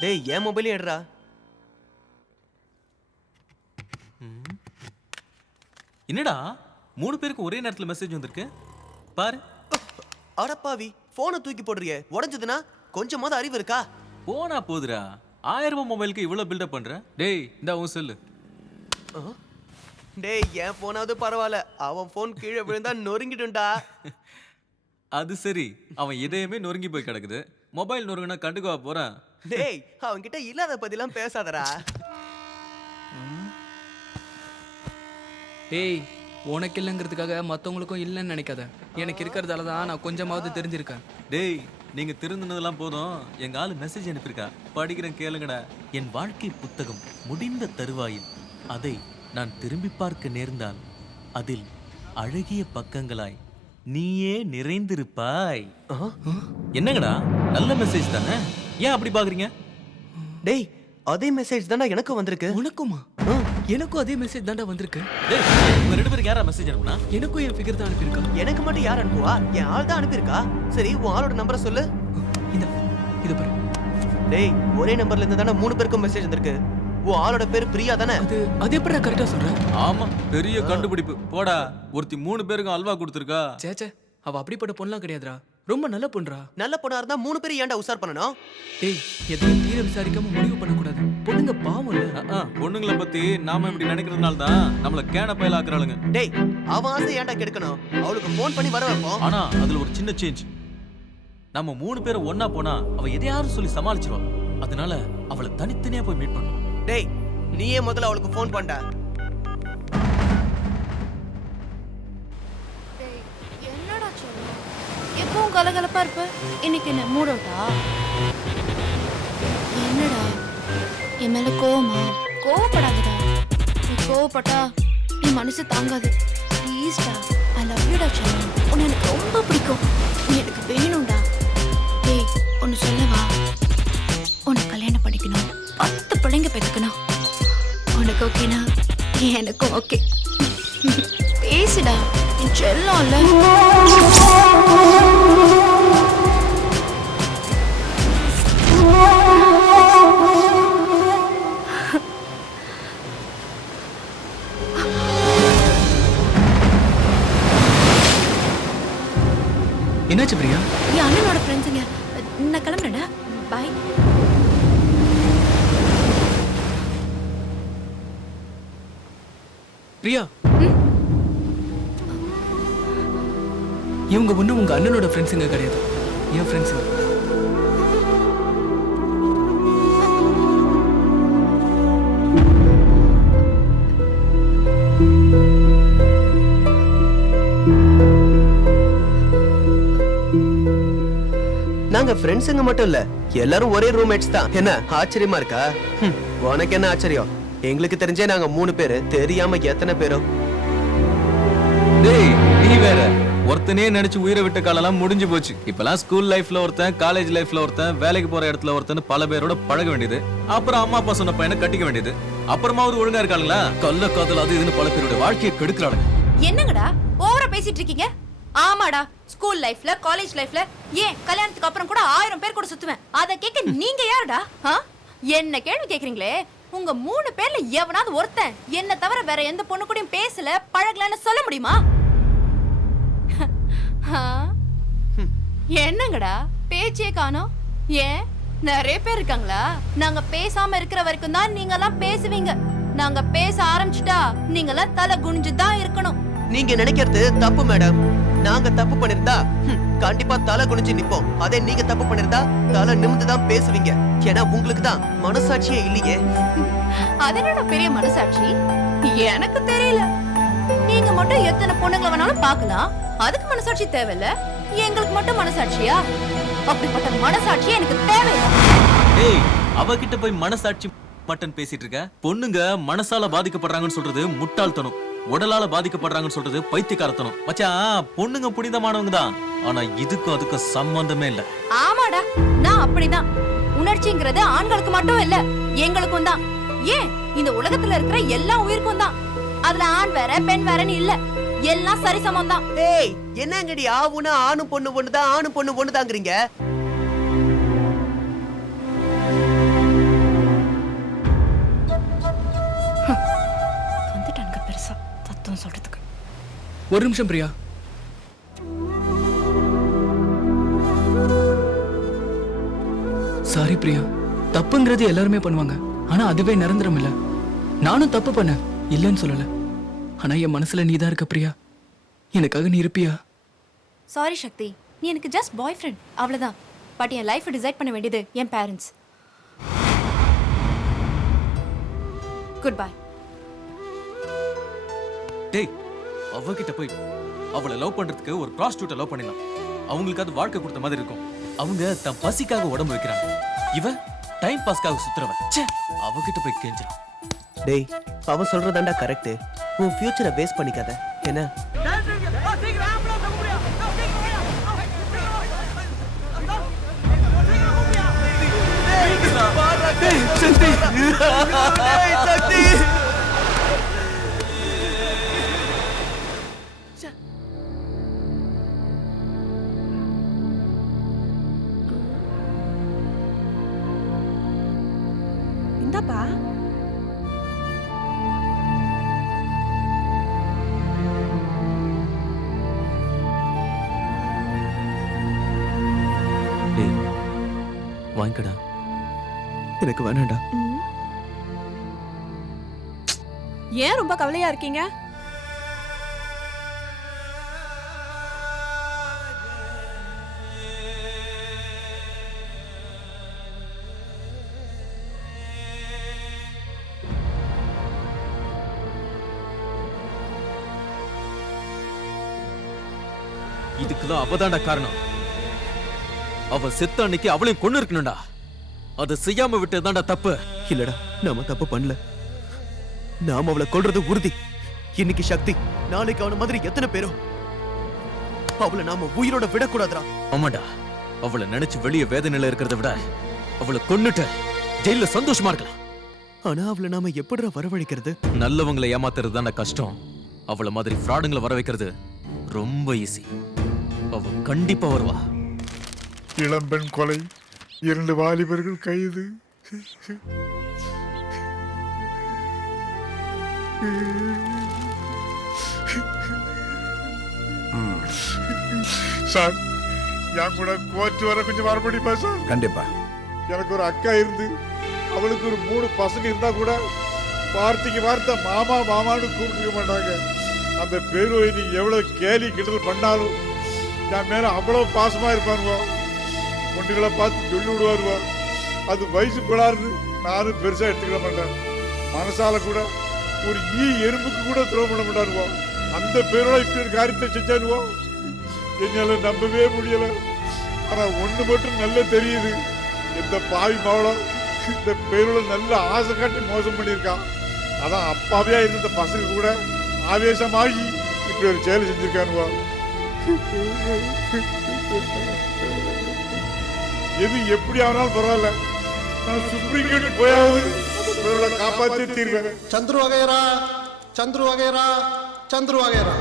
டேய் என் மொபைலையும் எடுறா என்னடா? மூணு பேருக்கு ஒரே நேரத்துல மெசேஜ் வந்திருக்கு. பாரு. அடப்பாவி போனை தூக்கி போடுறியே. உடைஞ்சதுன்னா கொஞ்சமாவது அறிவு இருக்கா? போனா போதுடா. ஆயிரம் ரூபாய் மொபைலுக்கு இவ்வளவு பில்டப் பண்ற? டேய் இந்த உன் செல்லு டேய் என் போனாவது பரவாயில்ல. அவன் போன் கீழே விழுந்தா நொறுங்கிடும்டா. அது சரி. அவன் இதயமே நொறுங்கி போய் கிடக்குது. மொபைல் நொறுங்கினா கண்டுக்கவா போறான்? டேய் அவன் கிட்ட இல்லாத பத்திலாம் பேசாதடா. ஏய் உனக்கு இல்லைங்கிறதுக்காக மற்றவங்களுக்கும் இல்லைன்னு நினைக்காத. எனக்கு இருக்கிறதால தான் நான் கொஞ்சமாவது தெரிஞ்சிருக்கேன். டேய் நீங்க திருந்தினதெல்லாம் போதும். எங்க ஆளு மெசேஜ் அனுப்பியிருக்கா. படிக்கிறேன் கேளுங்கடா. என் வாழ்க்கை புத்தகம் முடிந்த தருவாயில். அதை நான் திரும்பி பார்க்க நேர்ந்தால் அதில் அழகிய பக்கங்களாய் நீயே நிறைந்திருப்பாய். என்னங்கடா? நல்ல மெசேஜ் தானே? ஏன் அப்படி பாக்குறீங்க? டேய் அதே மெசேஜ் தானே எனக்கும் வந்திருக்கு. உனக்குமா? எனக்கும் அதே மெசேஜ் தாண்டா வந்திருக்கு. டேய் உங்க ரெண்டு பேருக்கு யாரா மெசேஜ் அனுப்புனா? எனக்கும் என் ஃபிகர் தான் அனுப்பியிருக்கா. எனக்கு மட்டும் யார் அனுப்புவா? என் ஆள் தான் அனுப்பியிருக்கா? சரி உன் ஆளோட நம்பரை சொல்லு. இந்த இது பாரு. டேய் ஒரே நம்பர்ல இருந்து தானே மூணு பேருக்கும் மெசேஜ் வந்திருக்கு. உன் ஆளோட பேர் பிரியா தானே? அது அது எப்படி கரெக்டா சொல்றேன் ஆமா பெரிய கண்டுபிடிப்பு. போடா ஒருத்தி மூணு பேருக்கும் அல்வா கொடுத்துருக்கா. சேச்சே அவ அப்படிப்பட்ட பொண்ணலாம் கிடையாதுடா. ரொம்ப நல்ல பொண்ணுடா. நல்ல பொண்ணா இருந்தா மூணு பேரும் ஏன்டா உசார் பண்ணணும்? டேய் எதையும் தீர விசாரிக்காம முடிவு பண்ணக்கூடாது. பொண்ணுங்க பாவம் இல்ல. பொண்ணுங்களை பத்தி நாம இப்படி நினைக்கிறதுனால தான் நம்மள கேன பயல ஆக்குறாளுங்க டேய் அவன் ஆசை ஏன்டா கெடுக்கணும்? அவளுக்கு ஃபோன் பண்ணி வர வைப்போம். ஆனா அதுல ஒரு சின்ன சேஞ்ச் நம்ம மூணு பேரும் ஒண்ணா போனா அவ எதையாவது சொல்லி சமாளிச்சிருவா. அதனால அவளை தனித்தனியா போய் மீட் பண்ணணும். டேய் நீயே முதல்ல அவளுக்கு ஃபோன் பண்ணடா என்னடா சொல்ல எப்பவும் கலகலப்பா இருப்ப? இன்னைக்கு என்ன மூட் அவுட்டா என்னடா? என் மேல கோவமா? கோவப்படாதடா. நீ கோவப்பட்டா நீ மனசு தாங்காது. ப்ளீஸ்டா ஐ லவ் யூடா செல்லம் உன்னை எனக்கு ரொம்ப பிடிக்கும். நீ எனக்கு வேணும்டா. டேய் ஒன்று சொல்லவா? உன்னை கல்யாணம் பண்ணிக்கணும். பத்து பிள்ளைங்க பெற்றுக்கணும் உனக்கு ஓகேனா? எனக்கும் ஓகே. பேசுடா. செல்லம்ல. என்னாச்சு பிரியா? என் அண்ணனோட ஃப்ரெண்ட்ஸுங்க நான் கிளம்புறேன்டா பாய் பிரியா. இவங்க ஒன்றும் உங்க அண்ணனோட ஃப்ரெண்ட்ஸுங்க கிடையாது. என் ஃப்ரெண்ட்ஸுங்க நாங்க ஃப்ரெண்ட்ஸுங்க மட்டும் இல்ல எல்லாரும் ஒரே ரூம்மேட்ஸ் தான். என்ன ஆச்சரியமா இருக்கா? உனக்கு என்ன ஆச்சரியம்? எங்களுக்கு தெரிஞ்சே நாங்க மூணு பேரு தெரியாம எத்தனை பேரோ? டேய் நீ வேற. ஒருத்தனே நினைச்சு உயிரை விட்ட காலம்லாம் முடிஞ்சு போச்சு. இப்பெல்லாம் ஸ்கூல் லைஃப்ல ஒருத்தன் காலேஜ் லைஃப்ல ஒருத்தன் வேலைக்கு போற இடத்துல ஒருத்தன் பல பேரோட பழக வேண்டியது. அப்புறம் அம்மா அப்பா சொன்ன பையனை கட்டிக்க வேண்டியது. அப்புறமா ஒரு ஒழுங்கா இருக்காங்களா கள்ள காதல் அது இதுன்னு பல பேரோட வாழ்க்கையை கெடுக்கிறாளுங்க. என்னங்கடா? ஓவரா பேசிட்டு இருக்கீங்க? ஆமாடா. ஸ்கூல் லைஃப்ல காலேஜ் லைஃப்ல ஏன் கல்யாணத்துக்கு அப்புறம் கூட ஆயிரம் பேர் கூட சுத்துவேன்? அத கேட்க நீங்க யாருடா? ஆ? என்ன கேள்வி கேக்குறீங்களே? உங்க மூணு பேர்ல எவனாவது ஒருத்தன் என்ன தவிர வேற எந்த பொண்ணு கூடயும் பேசல பழகலன்னு சொல்ல முடியுமா? என்னங்கடா? பேச்சே காணோம். ஏன்? நிறைய பேர் இருக்காங்களா? நாங்க பேசாம இருக்கிற வரைக்கும் தான் நீங்க எல்லாம் பேசுவீங்க. நாங்க பேச ஆரம்பிச்சிட்டா நீங்க எல்லாம் தலை குனிஞ்சு தான் இருக்கணும். நீங்க நினைக்கிறது தப்பு மேடம். நாங்க தப்பு பண்ணிருந்தா ஹம், கண்டிப்பா தலை குனிஞ்சு நிப்போம். அதே நீங்க தப்பு பண்ணிருந்தா தலை நிமிந்து தான் பேசுவீங்க. ஏன்னா உங்களுக்கு தான் மனசாட்சியே இல்லையே. அது என்னோட பெரிய மனசாட்சி? எனக்கு தெரியல. நீங்க மட்டும் எத்தனை பொண்ணுங்களை வேணாலும் பார்க்கலாம். அதுக்கு மனசாட்சி தேவையில்ல. எங்களுக்கு மட்டும் மனசாட்சியா? அப்படிப்பட்ட மனசாட்சி எனக்கு தேவையில்லை. டேய் அவகிட்ட போய் மனசாட்சி மட்டன் பேசிட்டு இருக்க? பொண்ணுங்க மனசால பாதிக்கப்படுறாங்கன்னு சொல்றது முட்டாள்தனம். உடலால பாதிக்கப்படுறாங்கன்னு சொல்றது பைத்தியக்காரத்தனம். மச்சான் பொண்ணுங்க புனிதமானவங்க தான் ஆனா இதுக்கும் அதுக்கும் சம்பந்தமே இல்ல. ஆமாடா நான் அப்படிதான். உணர்ச்சிங்கிறது ஆண்களுக்கு மட்டும் இல்ல எங்களுக்கும் தான். ஏன்? இந்த உலகத்துல இருக்கிற எல்லா உயிருக்கும் தான். அதுல ஆண் வேற பெண் வேறன்னு இல்ல. எல்லாம் சரிசமம் தான் ஏய் என்னங்கடி ஆவுனா ஆணும் பொண்ணு ஒண்ணுதான் ஆணும் பொண்ணு ஒண்ணுதாங்கிறீங்க? ஒரு நிமிஷம் பிரியா. சாரி பிரியா. தப்புங்கிறது எல்லாருமே பண்ணுவாங்க. ஆனா அதுவே நிரந்தரம் இல்ல. நானும் தப்பு பண்ணேன் இல்லைன்னு சொல்லல. ஆனா என் மனசுல நீ தான் இருக்க பிரியா. எனக்காக நீ இருப்பியா? சாரி சக்தி. நீ எனக்கு ஜஸ்ட் பாய் ஃப்ரெண்ட் அவ்வளோதான் பட் என் லைஃப்பை டிசைட் பண்ண வேண்டியது என் பேரண்ட்ஸ் குட் பை டேய் அவகிட்ட போய் அவளை லவ் பண்றதுக்கு ஒரு ப்ராஸ்டியூட்டை லவ் பண்ணிடலாம். அவங்களுக்கு அது வாழ்க்கை கொடுத்த மாதிரி இருக்கும். அவங்க தன் பசிக்காக உடம்பு வைக்கிறாங்க. இவ டைம் பாஸ்க்காக சுத்துறவ. ச்சே அவகிட்ட போய் கெஞ்சிடும் டேய் அவன் சொல்றதாண்டா கரெக்ட் உன் ஃபியூச்சரை வேஸ்ட் பண்ணிக்காத. என்ன? இந்தாப்பா எனக்கு வேணாம்டா. ஏன் ரொம்ப கவலையா இருக்கீங்க? இதுக்குதான் அவதான்டா காரணம். அவ செத்த அன்னைக்கு அவளையும் கொண்டு இருக்கணும்டா அதை செய்யாம விட்டதுதான்டா தப்பு. இல்லடா நாம தப்பு பண்ணல. நாம அவளை கொல்றது உறுதி. இன்னைக்கு சக்தி நாளைக்கு அவன மாதிரி எத்தனை பேரும் அவளை நாம உயிரோட விடக்கூடாதுடா. ஆமாடா அவளை நினைச்சு வெளிய வேதனையில இருக்கிறத விட அவளை கொன்னுட்டு ஜெயில சந்தோஷமா இருக்கலாம். ஆனா அவளை நாம எப்படிடா வரவழைக்கிறது? நல்லவங்களை ஏமாத்துறது தானே கஷ்டம். அவளை மாதிரி ஃப்ராடுங்களை வர வைக்கிறது ரொம்ப ஈஸி அவ கண்டிப்பா வருவா. இளம்பெண் கொலை இரண்டு வாலிபர்கள் கைது. சார் என் கூட கோர்ட் வர கொஞ்சம் வர முடியுமா சார்? கண்டிப்பா. எனக்கு ஒரு அக்கா இருந்து அவளுக்கு ஒரு மூணு பசங்க இருந்தா கூட வார்த்தைக்கு வார்த்தை மாமா மாமான்னு கூப்பிட்டுக்க மாட்டாங்க. அந்த பேருவை நீ எவ்வளவு கேலி கிண்டல் பண்ணாலும் என் மேல அவ்வளவு பாசமா இருப்பாருவோ பொண்ணுகளை பார்த்து சொல்லி விடுவாருவோ அது வயசு கூடாது நானும் பெருசா எடுத்துக்கிட மாட்டேன். மனசால கூட ஒரு ஈ எறும்புக்கு கூட துரோகம் பண்ண மாட்டாருவோம் அந்த பேரோட இப்படி ஒரு காரியத்தை செஞ்சாருவோம் என்னால நம்பவே முடியல. ஆனா ஒண்ணு மட்டும் நல்லா தெரியுது. இந்த பாவி மவளம் இந்த பேரோட நல்ல ஆசை காட்டி மோசம் பண்ணியிருக்கான். அதான் அப்பாவே இருந்த பசங்க கூட ஆவேசமாகி இப்படி ஒரு செயல் செஞ்சிருக்கானுவா எது எப்படி ஆனாலும் பரவாயில்ல. நான் சுப்ரீம் கோர்ட் போயாவது காப்பாற்றி தீர்வேன். சந்துரு வகைரா சந்துரு வகைரா சந்துரு வகைரா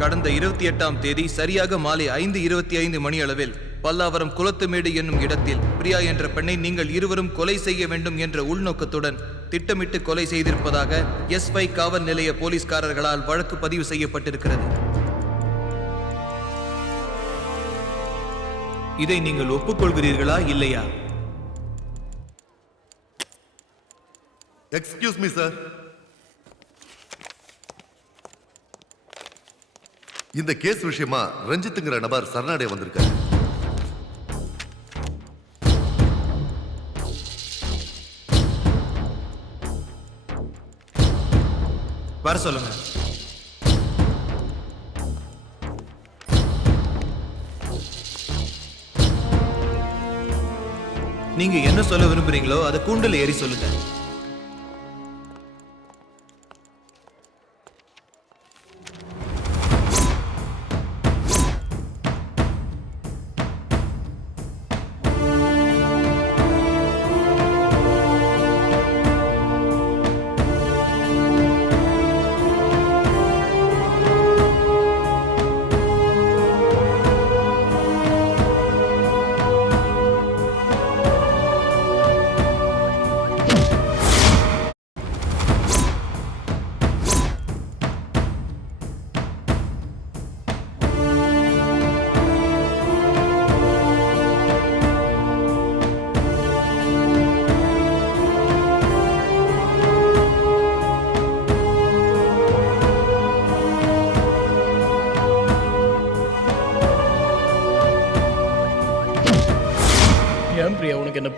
கடந்த இருபத்தி எட்டாம் தேதி சரியாக மாலை ஐந்து இருபத்தி ஐந்து மணி அளவில் பல்லாவரம் குளத்துமேடு என்னும் இடத்தில் பிரியா என்ற பெண்ணை நீங்கள் இருவரும் கொலை செய்ய வேண்டும் என்ற உள்நோக்கத்துடன் திட்டமிட்டு கொலை செய்திருப்பதாக எஸ் பை காவல் நிலைய போலீஸ்காரர்களால் வழக்கு பதிவு செய்யப்பட்டிருக்கிறது. இதை நீங்கள் ஒப்புக்கொள்கிறீர்களா இல்லையா? எக்ஸ்கியூஸ் மீ சார் இந்த கேஸ் விஷயமா ரஞ்சித்துங்கிற நபர் சரணடைய வந்திருக்காரு. வர சொல்லுங்க? நீங்க என்ன சொல்ல விரும்புறீங்களோ அதை கூண்டில் ஏறி சொல்லுங்க.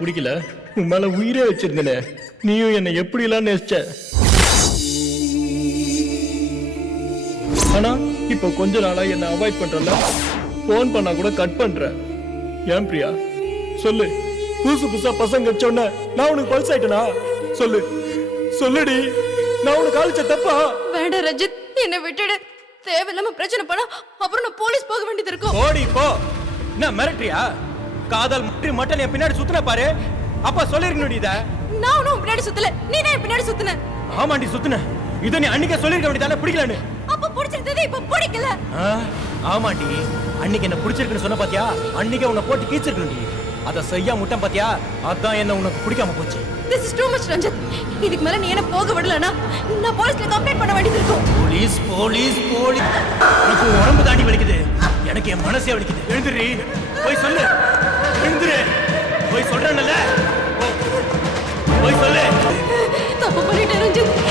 பிடிக்கல. உன் மேல உயிரே வச்சிருந்தனே. நீயும் என்னை எப்படிலாம் நேசிச்ச? ஆனா இப்போ கொஞ்ச நாளா என்ன அவாய்ட் பண்றல ஃபோன் பண்ணா கூட கட் பண்ற. ஏன் பிரியா? சொல்லு. புதுசு புதுசா பசங்க கிடைச்ச உடனே நான் உனக்கு பல்ஸ் ஆயிட்டனா? சொல்லு. சொல்லுடி. நான் உனக்கு காலிச்ச தப்பா? வேண்டாம் ரஞ்சித். என்னை விட்டுடு. தேவையில்லாம பிரச்சனை பண்ணா அப்புறம் நான் போலீஸ் போக வேண்டியது இருக்கும். ஓடி போ. என்ன மிரட்டுறியா? காதல் முற்றி மட்டன் என் பின்னாடி சுத்தின பாரு. அப்ப சொல்லிருக்கணும் இத. நான் பின்னாடி சுத்தல. நீ தான் பின்னாடி சுத்தின. ஆமாண்டி சுத்தின. இதை நீ அன்னைக்கே சொல்லிருக்க வேண்டியதானே பிடிக்கலன்னு. அப்ப பிடிச்சிருந்தது இப்ப பிடிக்கல. ஆமாண்டி. அன்னைக்கு என்ன பிடிச்சிருக்குன்னு சொன்ன பாத்தியா? அன்னைக்கே உன்னை போட்டு கீச்சிருக்கணும்டி. அதை செய்ய முட்டம் பாத்தியா? அதான் என்ன உனக்கு பிடிக்காம போச்சு. This is too much Ranjith. இதுக்கு மேல நீ என்ன போக விடலனா நான் போலீஸ்ல கம்ப்ளைண்ட் பண்ண வேண்டியது இருக்கும். போலீஸ் போலீஸ் போலீஸ் எனக்கு உடம்பு தாண்டி வலிக்குது. எனக்கு என் மனசே வலிக்குது. எழுந்துரு. போய் சொல்லு. எழுந்துரு போய் சொல்றேன்ல. போய் சொல்லு. தப்பு பண்ணிட்டேன் ரஞ்சித்.